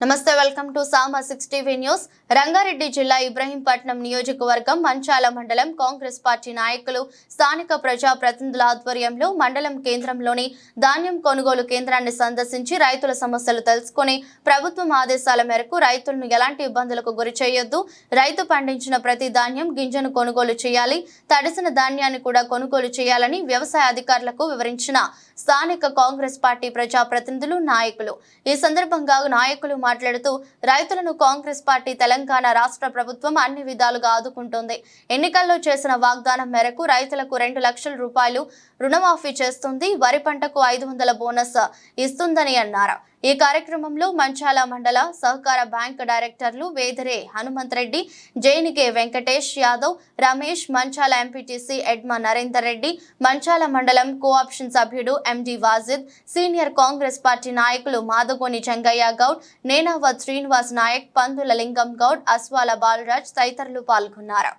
నమస్తే welcome to Sama six TV news. Rangareddy జిల్లా ఇబ్రహీంపట్నం నియోజకవర్గం మంచాల మండలం కాంగ్రెస్ పార్టీ నాయకులు స్థానిక ప్రజా ప్రతినిధుల ఆధ్వర్యంలో మండలం కేంద్రంలోని ధాన్యం కొనుగోలు కేంద్రాన్ని సందర్శించి రైతుల సమస్యలు తెలుసుకుని ప్రభుత్వం ఆదేశాల మేరకు రైతులను ఎలాంటి ఇబ్బందులకు గురి చేయొద్దు. రైతు పండించిన ప్రతి ధాన్యం గింజను కొనుగోలు చేయాలి. తడిసిన ధాన్యాన్ని కూడా కొనుగోలు చేయాలని వ్యవసాయ అధికారులకు వివరించిన స్థానిక కాంగ్రెస్ పార్టీ ప్రజా ప్రతినిధులు నాయకులు. ఈ సందర్భంగా నాయకులు మాట్లాడుతూ రైతులను కాంగ్రెస్ పార్టీ తెలంగాణ రాష్ట్ర ప్రభుత్వం అన్ని విధాలుగా ఆదుకుంటుంది. ఎన్నికల్లో చేసిన వాగ్దానం మేరకు రైతులకు రెండు లక్షల రూపాయలు రుణమాఫీ చేస్తుంది వరి పంటకు ఐదు వందల బోనస్ ఇస్తుందని అన్నారు. ఈ కార్యక్రమంలో మంచాల మండల సహకార బ్యాంక్ డైరెక్టర్లు వేదరే హనుమంతరెడ్డి జైనికే వెంకటేష్ యాదవ్ రమేష్ మంచాల ఎంపీటీసీ ఎడ్మ నరేందర్ రెడ్డి మంచాల మండలం కోఆప్షన్ సభ్యుడు MD Wajid senior Congress party నాయకులు మాదగోని జంగయ్య గౌడ్ నేనావత్ శ్రీనివాస్ నాయక్ పందుల లింగం గౌడ్ అస్వాల బాలరాజ్ తదితరులు పాల్గొన్నారు.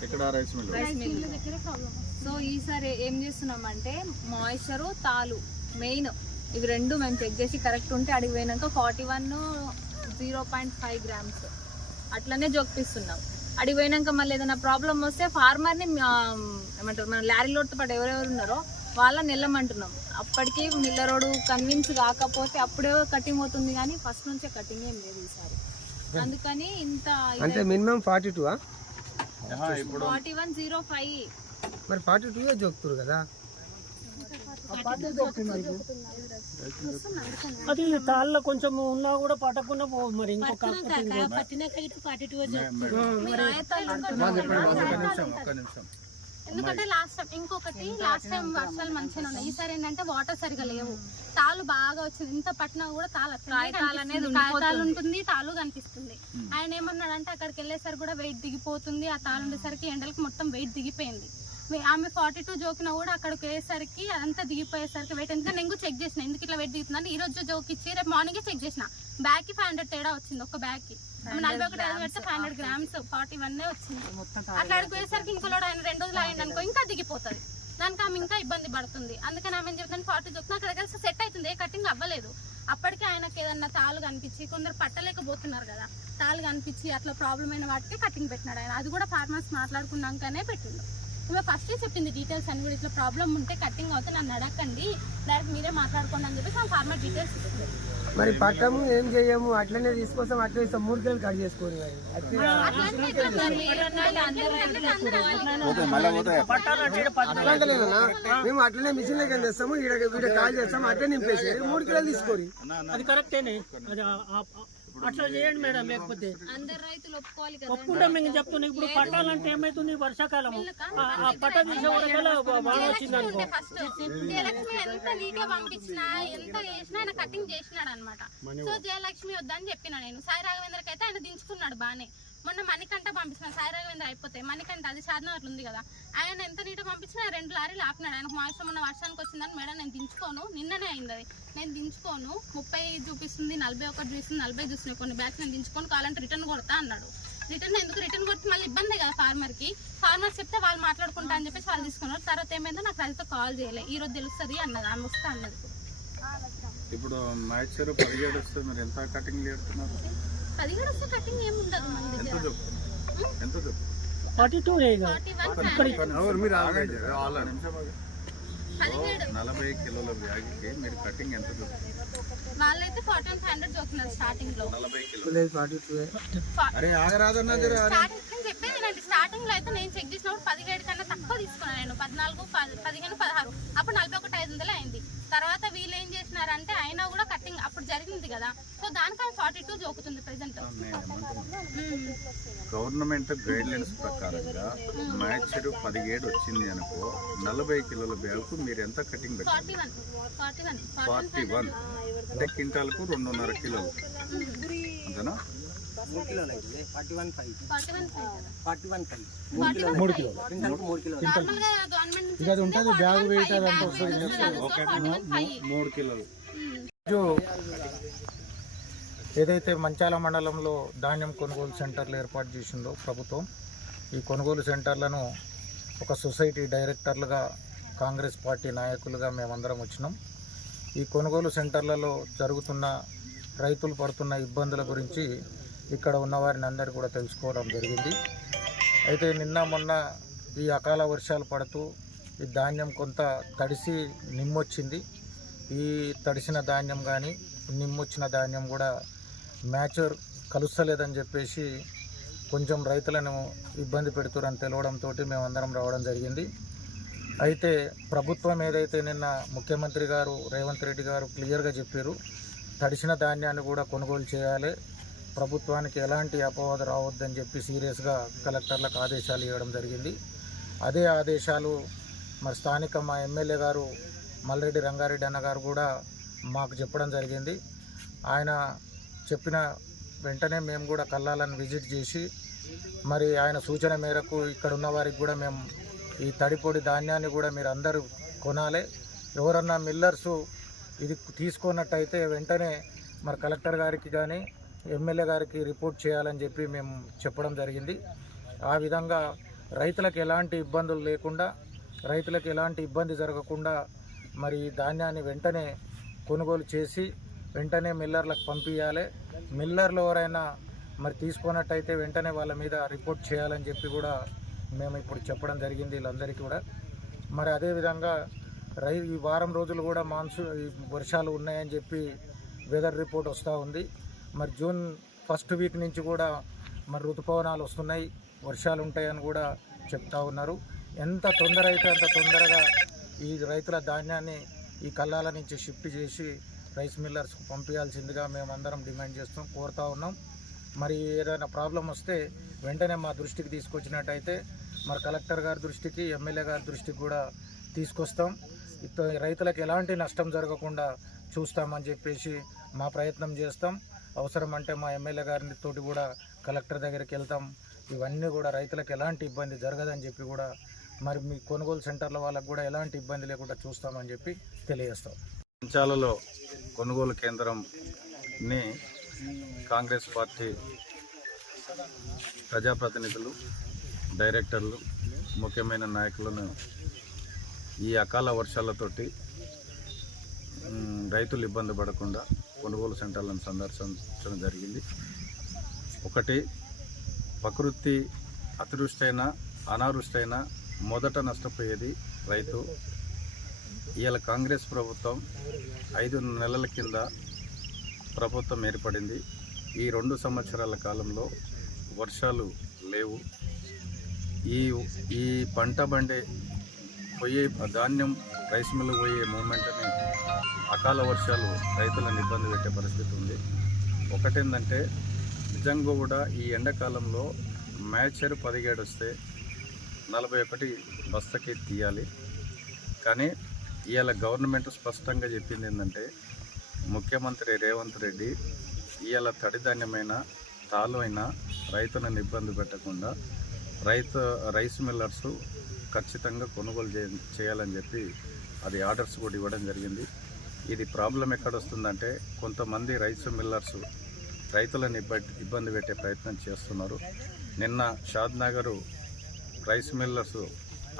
Rice mill? Rice mill so ఈసారి ఏం చేస్తున్నామంటే మాయిశ్చరు తాలు మెయిన్ ఇవి రెండు మేము చెక్ చేసి కరెక్ట్ ఉంటే అడిగి పోయినాక forty one zero point five grams. అట్లనే జోకిస్తున్నాం అడిగి పోయినాక మళ్ళీ ఏదైనా ప్రాబ్లం వస్తే ఫార్మర్ని ఏమంటారు మన లారీ లోడ్తో పాటు ఎవరెవరు ఉన్నారో వాళ్ళని వెళ్ళమంటున్నాం. అప్పటికి మిల్లరోడు కన్విన్స్ కాకపోతే అప్పుడే కటింగ్ అవుతుంది కానీ ఫస్ట్ నుంచే కటింగ్ ఏం లేదు ఈసారి. అందుకని ఇంత అంటే మినిమం ఫార్టీ టూ ఇప్పుడు ఫార్టీ వన్ జీరో ఫైవ్. మరి ఫార్టీ టూ జోకుతారు కదా? అది తాళ్ళలో కొంచెం ఉన్నా కూడా పట్టకుండా పో మరి ఇంకొక నిమిషం ఒక్క నిమిషం. ఎందుకంటే లాస్ట్ టైం ఇంకొకటి లాస్ట్ టైం వర్షాలు మంచిగా ఉన్నాయి. ఈసారి ఏంటంటే వాటర్ సరిగా లేవు. తాలు బాగా వచ్చింది. ఇంత పట్టినా కూడా తాలు ఉండిపోతుంది. ఉంటుంది తాలు కనిపిస్తుంది. ఆయన ఏమన్నాడంటే అక్కడికి వెళ్ళేసరికి కూడా వెయిట్ దిగిపోతుంది. ఆ తాలు ఉండేసరికి ఎండలకి మొత్తం వెయిట్ దిగిపోయింది. ఆమె ఫార్టీ టూ జోకినా కూడా అక్కడికి వేసరికి అదంతా దిగిపోయేసరికి వెయిట్ ఎందుకంటే నేను చెక్ చేసిన. ఎందుకు ఇట్లా వెయిట్ దిగుతుందని ఈ రోజు జోక్ ఇచ్చి రేపు మార్నింగ్ చెక్ చేసిన. బ్యాగ్కి ఫైవ్ హండ్రెడ్ తేడా వచ్చింది ఒక బ్యాగ్కి. నలభై ఒకటి ఐదు పెడితే five hundred grams forty one వచ్చింది. అట్లా అడిగి పోయేసరికి ఇంకో ఆయన రెండు రోజులు అయ్యింది అనుకో ఇంకా దిగిపోతుంది. దానికి ఆమె ఇంకా ఇబ్బంది పడుతుంది. అందుకని ఆమె చెప్తాను ఫార్టీ చొప్పున అక్కడ కలిసి సెట్ అవుతుంది ఏ కటింగ్ అవ్వలేదు. అప్పటికే ఆయనకి ఏదన్నా తాళ్ళు కనిపించి కొందరు పట్టలేకపోతున్నారు కదా. తాళ్ళు కనిపించి అట్లా ప్రాబ్లం అయిన వాటికి కటింగ్ పెట్టినాడు ఆయన. అది కూడా ఫార్మర్స్ మాట్లాడుకున్నాకనే పెట్టిండు. ఈమె ఫస్ట్ చెప్పింది డీటెయిల్స్ అని కూడా. ఇట్లా ప్రాబ్లం ఉంటే కటింగ్ అవుతే నన్ను అడగండి. డైరెక్ట్ మీరే మాట్లాడుకోండి అని చెప్పేసి ఫార్మర్ డీటెయిల్స్ ఇస్తుంది మరి పట్టము ఏం చేయము? అట్లనే తీసుకొస్తాం అట్లే ఇస్తాం. మూడు కిలోలు కట్ అంటలేనా మేము అట్లనే మిషన్ దగ్గర తెస్తాము కాల్ చేస్తాము అట్లే నింపేసి మూడు కిలోలు తీసుకోరి అది కరెక్టేనే అట్లా చేయండి మేడం లేకపోతే ఒప్పుకుంటే మేము చెప్తున్నాం ఇప్పుడు పట్టాలంటే ఏమైతుంది? వర్షాకాలము ఆ- ఆ పట్ట తీసే వరకల్లా బాగా వచ్చింది అనుకో. ఫస్ట్ జయలక్ష్మి ఎంత నీట్గా పంపించినా ఎంత చేసినా ఆయన కటింగ్ చేసినాడు అనమాట సో జయలక్ష్మి వద్దని చెప్పిన నేను. సాయి రాఘవేంద్రకి అయితే ఆయన దించుకున్నాడు బానే మొన్న మణికంట పంపించిన సాయి రాఘవేంద్ర అయిపోతే మణికంట అది సాధనవట్లు ఉంది కదా. ఆయన ఎంత నీట్ పంపించినా రెండు లారీలు ఆపినాడు. ఆయనకు మాసం మొన్న వర్షానికి వచ్చిందని మేడం నేను దించుకోను. నిన్ననే అయింది అది. నేను దించుకోను. ముప్పై చూపిస్తుంది నలభై ఒకటి చూపిస్తుంది నలభై చూస్తున్నాయి. కొన్ని బ్యాగ్స్ నేను దించుకొని. కావాలంటే రిటర్న్ కొడతా అన్నాడు. రిటర్న్ ఎందుకు? రిటర్న్ కొడితే మళ్ళీ ఇబ్బంది కదా ఫార్మర్కి ఫార్మర్ చెప్తే వాళ్ళు మాట్లాడుకుంటా అని చెప్పేసి వాళ్ళు తీసుకున్నారు. తర్వాత ఏమైందో నాకు రైతుతో కాల్ చేయలే. ఈ రోజు తెలుస్తుంది అన్నది. ఆమె వస్తా అన్నది. ఇప్పుడు మ్యాచ్ పదిహేడు వస్తుంది. మరి ఎంత కటింగ్ చేస్తున్నారు పదిహేడు వస్తే కటింగ్ ఏమి ఉండదు మన ఎంత దగ్గర చెప్తున్నారు ఎంత చెప్తున్నారు ఫార్టీ టూ ఫార్టీ వన్ మీరు ఆగండి. నిమిషం ఆగండి. పదిహేడు. నలభై కిలోల బ్యాగ్కి మీరు కటింగ్ ఎంత చెప్తున్నారు వాళ్ళైతే ఫార్టీ వన్ హండ్రెడ్ చూస్తున్నారు స్టార్టింగ్లో. నలభై కిలో. ఫార్టీ టూ అరే ఆగరాదన్నా జర స్టార్టింగ్ నేను చెప్పేది స్టార్టింగ్లో అయితే నేను చెక్ చేసినప్పుడు పదిహేడు కన్నా తక్కువ తీసుకున్నాను నేను. పద్నాలుగు పది- పదిహేను పదహారు. అప్పుడు నలభై ఒకటి ఐదు వందలు అయింది. తర్వాత వీళ్ళు ఏం చేసినారంటే అయినా కూడా కటింగ్ అప్పుడు జరిగింది కదా. సో దానికి ఫార్టీ టూ జోకుతుంది ప్రెసెంట్ గవర్నమెంట్ గైడ్ లైన్స్ ప్రకారంగా మ్యాచర్ పదిహేడు వచ్చింది అనుకో నలభై కిలోల బ్యాగ్కు మీరు ఎంత cutting forty one forty one forty one అంటే క్వింటాల్కు రెండున్నర కిలోలు. అంతేనా? మూడు కిలోలు అయితే forty one five forty one five మూడు మూడు అది ఉంటుంది బ్యాగ్ వెయిట్ అదంతా వస్తుంది మూడు కిలోలు ఏదైతే మంచాల మండలంలో ధాన్యం కొనుగోలు సెంటర్లు ఏర్పాటు చేసిందో ప్రభుత్వం ఈ కొనుగోలు సెంటర్లను ఒక సొసైటీ డైరెక్టర్లుగా కాంగ్రెస్ పార్టీ నాయకులుగా మేమందరం వచ్చినాం. ఈ కొనుగోలు సెంటర్లలో జరుగుతున్న రైతులు పడుతున్న ఇబ్బందుల గురించి ఇక్కడ ఉన్న వారిని అందరు కూడా తెలుసుకోవడం జరిగింది. అయితే నిన్న మొన్న ఈ అకాల వర్షాలు పడుతూ ఈ ధాన్యం కొంత తడిసి నిమ్మొచ్చింది. ఈ తడిసిన ధాన్యం కానీ నిమ్మొచ్చిన ధాన్యం కూడా మ్యాచర్ కలుస్తలేదని చెప్పేసి కొంచెం రైతులను ఇబ్బంది పెడుతురని తెలవడంతో మేమందరం రావడం జరిగింది. అయితే ప్రభుత్వం ఏదైతే నిన్న ముఖ్యమంత్రి గారు రేవంత్ రెడ్డి గారు క్లియర్గా చెప్పారు తడిసిన ధాన్యాన్ని కూడా కొనుగోలు చేయాలి ప్రభుత్వానికి ఎలాంటి అపవాద రావద్దని చెప్పి సీరియస్గా కలెక్టర్లకు ఆదేశాలు ఇవ్వడం జరిగింది. అదే ఆదేశాలు మరి స్థానిక మా ఎమ్మెల్యే గారు మల్రెడ్డి రంగారెడ్డి అన్న గారు కూడా మాకు చెప్పడం జరిగింది. ఆయన చెప్పిన వెంటనే మేము కూడా కల్లాలను విజిట్ చేసి మరి ఆయన సూచన మేరకు ఇక్కడ ఉన్న వారికి కూడా మేము ఈ తడిపొడి ధాన్యాన్ని కూడా మీరు అందరూ కొనాలి. ఎవరన్నా మిల్లర్సు ఇది తీసుకున్నట్టయితే వెంటనే మరి కలెక్టర్ గారికి కానీ ఎమ్మెల్యే గారికి రిపోర్ట్ చేయాలని చెప్పి మేము చెప్పడం జరిగింది. ఆ విధంగా రైతులకు ఎలాంటి ఇబ్బందులు లేకుండా రైతులకు ఎలాంటి ఇబ్బంది జరగకుండా మరి ధాన్యాన్ని వెంటనే కొనుగోలు చేసి వెంటనే మిల్లర్లకు పంపించాలి మిల్లర్లు ఎవరైనా మరి తీసుకున్నట్టయితే వెంటనే వాళ్ళ మీద రిపోర్ట్ చేయాలని చెప్పి కూడా మేము ఇప్పుడు చెప్పడం జరిగింది వీళ్ళందరికీ కూడా. మరి అదేవిధంగా రై ఈ వారం రోజులు కూడా మాన్సూన్ ఈ వర్షాలు ఉన్నాయని చెప్పి వెదర్ రిపోర్ట్ వస్తూ ఉంది. మరి జూన్ ఫస్ట్ వీక్ నుంచి కూడా మరి ఋతుపవనాలు వస్తున్నాయి వర్షాలు ఉంటాయని కూడా చెప్తా ఉన్నారు. ఎంత తొందర అయితే అంత తొందరగా ఈ రైతుల ధాన్యాన్ని ఈ కల్లాల నుంచి షిఫ్ట్ చేసి రైస్ మిల్లర్స్కు పంపించాల్సిందిగా మేమందరం డిమాండ్ చేస్తాం కోరుతా ఉన్నాం. మరి ఏదైనా ప్రాబ్లం వస్తే వెంటనే మా దృష్టికి తీసుకొచ్చినట్టయితే మరి కలెక్టర్ గారి దృష్టికి ఎమ్మెల్యే గారి దృష్టికి కూడా తీసుకొస్తాం. రైతులకు ఎలాంటి నష్టం జరగకుండా చూస్తామని చెప్పేసి మా ప్రయత్నం చేస్తాం. అవసరం అంటే మా ఎమ్మెల్యే గారిని తోటి కూడా కలెక్టర్ దగ్గరికి వెళ్తాం. ఇవన్నీ కూడా రైతులకు ఎలాంటి ఇబ్బంది జరగదని చెప్పి కూడా మరి మీ కొనుగోలు సెంటర్ల వాళ్ళకు కూడా ఎలాంటి ఇబ్బంది లేకుండా చూస్తామని చెప్పి తెలియజేస్తాం. పంచాలలో కొనుగోలు కేంద్రంని కాంగ్రెస్ పార్టీ ప్రజాప్రతినిధులు డైరెక్టర్లు ముఖ్యమైన నాయకులను ఈ అకాల వర్షాలతోటి రైతులు ఇబ్బంది పడకుండా కొనుగోలు సెంటర్లను సందర్శించడం జరిగింది. ఒకటి ప్రకృతి అతివృష్టైన అనావృష్టైన మొదట నష్టపోయేది రైతు. ఇవాళ కాంగ్రెస్ ప్రభుత్వం ఐదు నెలల కింద ప్రభుత్వం ఏర్పడింది. ఈ రెండు సంవత్సరాల కాలంలో వర్షాలు లేవు. ఈ ఈ పంట బండే పోయే ధాన్యం రైస్ మిల్ పోయే మూమెంట్ని అకాల వర్షాలు రైతులను ఇబ్బంది పెట్టే పరిస్థితి ఉంది. ఒకటేందంటే నిజంగా కూడా ఈ ఎండాకాలంలో మ్యాచర్ పదిహేడు వస్తే నలభై ఒకటి బస్తకి తీయాలి. కానీ ఇవాళ గవర్నమెంట్ స్పష్టంగా చెప్పింది ఏంటంటే ముఖ్యమంత్రి రేవంత్ రెడ్డి ఇవాళ తడిధాన్యమైన తాలు అయినా రైతులను ఇబ్బంది పెట్టకుండా రైతు రైస్ మిల్లర్స్ ఖచ్చితంగా కొనుగోలు చే చేయాలని చెప్పి అది ఆర్డర్స్ కూడా ఇవ్వడం జరిగింది. ఇది ప్రాబ్లం ఎక్కడొస్తుందంటే కొంతమంది రైస్ మిల్లర్స్ రైతులను ఇబ్బంది ఇబ్బంది పెట్టే ప్రయత్నం చేస్తున్నారు. నిన్న షాద్ నగరు రైస్ మిల్లర్స్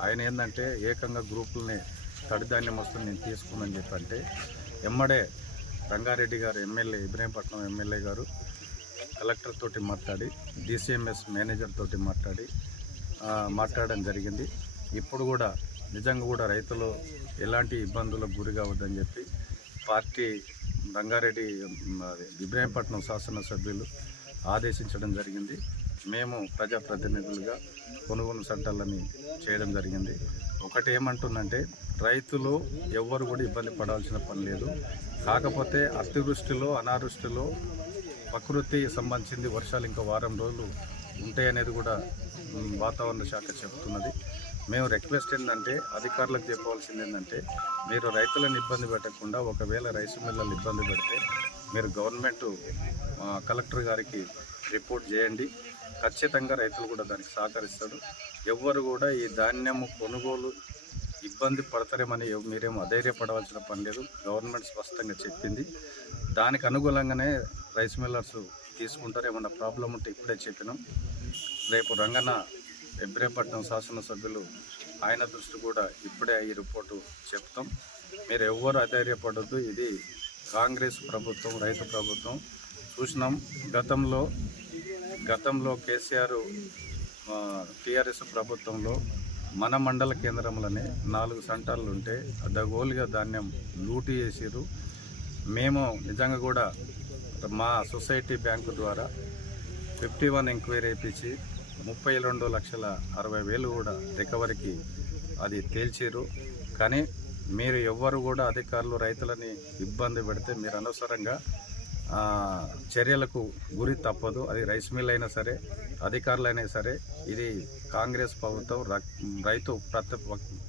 ఆయన ఏంటంటే ఏకంగా గ్రూపుల్ని తడిధాన్యం వస్తుంది నేను తీసుకున్నాను చెప్పంటే ఎమ్మడే రంగారెడ్డి గారు ఎమ్మెల్యే ఇబ్రహీంపట్నం ఎమ్మెల్యే గారు కలెక్టర్ తోటి మాట్లాడి డిసిఎంఎస్ మేనేజర్ తోటి మాట్లాడి మాట్లాడడం జరిగింది. ఇప్పుడు కూడా నిజంగా కూడా రైతులు ఎలాంటి ఇబ్బందులకు గురి కావద్దని చెప్పి పార్టీ రంగారెడ్డి ఇబ్రాహీంపట్నం శాసనసభ్యులు ఆదేశించడం జరిగింది. మేము ప్రజాప్రతినిధులుగా కొనుగోలు సెంటర్లని చేయడం జరిగింది. ఒకటి ఏమంటుందంటే రైతులు ఎవ్వరు కూడా ఇబ్బంది పడాల్సిన పని లేదు. కాకపోతే అతివృష్టిలో అనావృష్టిలో ప్రకృతి సంబంధించింది వర్షాలు ఇంకా వారం రోజులు ఉంటాయనేది కూడా వాతావరణ శాఖ చెప్తున్నది. మేము రిక్వెస్ట్ ఏంటంటే అధికారులకు చెప్పవలసింది ఏంటంటే మీరు రైతులను ఇబ్బంది పెట్టకుండా ఒకవేళ రైస్ మిల్లలు ఇబ్బంది పెడితే మీరు గవర్నమెంట్ కలెక్టర్ గారికి రిపోర్ట్ చేయండి. ఖచ్చితంగా రైతులు కూడా దానికి సహకరిస్తారు. ఎవ్వరు కూడా ఈ ధాన్యము కొనుగోలు ఇబ్బంది పడతారేమని మీరేమో అధైర్యపడవలసిన పని లేదు. గవర్నమెంట్ స్పష్టంగా చెప్పింది. దానికి అనుగుణంగానే రైస్ మిల్లర్స్ తీసుకుంటారు. ఏమన్నా ప్రాబ్లం ఉంటే ఇప్పుడే చెప్పినాం. రేపు రంగన్న ఎబ్రేపట్నం శాసనసభ్యులు ఆయన దృష్టి కూడా ఇప్పుడే ఈ రిపోర్టు చెప్తాం. మీరు ఎవ్వరు అధైర్యపడద్దు. ఇది కాంగ్రెస్ ప్రభుత్వం రైతు ప్రభుత్వం. చూసినాం గతంలో గతంలో కేసీఆర్ టీఆర్ఎస్ ప్రభుత్వంలో మన మండల కేంద్రంలోనే నాలుగు సెంటర్లు ఉంటే దగోలుగా ధాన్యం లూటు చేసిర్రు. మేము నిజంగా కూడా మా సొసైటీ బ్యాంకు ద్వారా ఫిఫ్టీ వన్ ఎంక్వైరీ వేయించి ముప్పై రెండు లక్షల అరవై వేలు కూడా రికవరీకి అది తేల్చారు కానీ మీరు ఎవ్వరు కూడా అధికారులు రైతులని ఇబ్బంది పెడితే మీరు అనవసరంగా చర్యలకు గురి తప్పదు. అది రైస్ మిల్ అయినా సరే అధికారులైనా సరే ఇది కాంగ్రెస్ ప్రభుత్వం రైతు ప్రతి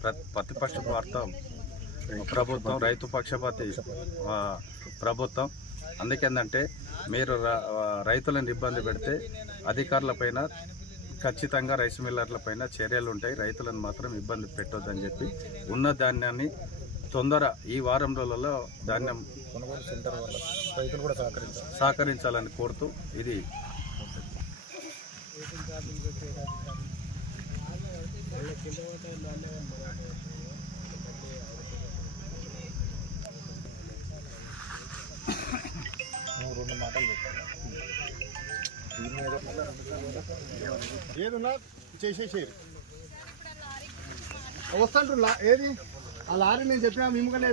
ప్ర- ప్రతిపక్ష వార్త ప్రభుత్వం రైతు పక్షపాతి ప్రభుత్వం. అందుకేందంటే మీరు రైతులను ఇబ్బంది పెడితే అధికారులపైన ఖచ్చితంగా రైస్ మిల్లర్ల పైన చర్యలు ఉంటాయి. రైతులను మాత్రం ఇబ్బంది పెట్టొద్దని చెప్పి ఉన్న ధాన్యాన్ని తొందర ఈ వారం రోజులలో ధాన్యం సహకరించాలని కోరుతూ ఇది నువ్వు ఏదున్నా చేసేసేరు వస్తాండ్రు ఏది? ఆ లారీ నేను చెప్పినా మేము కానీ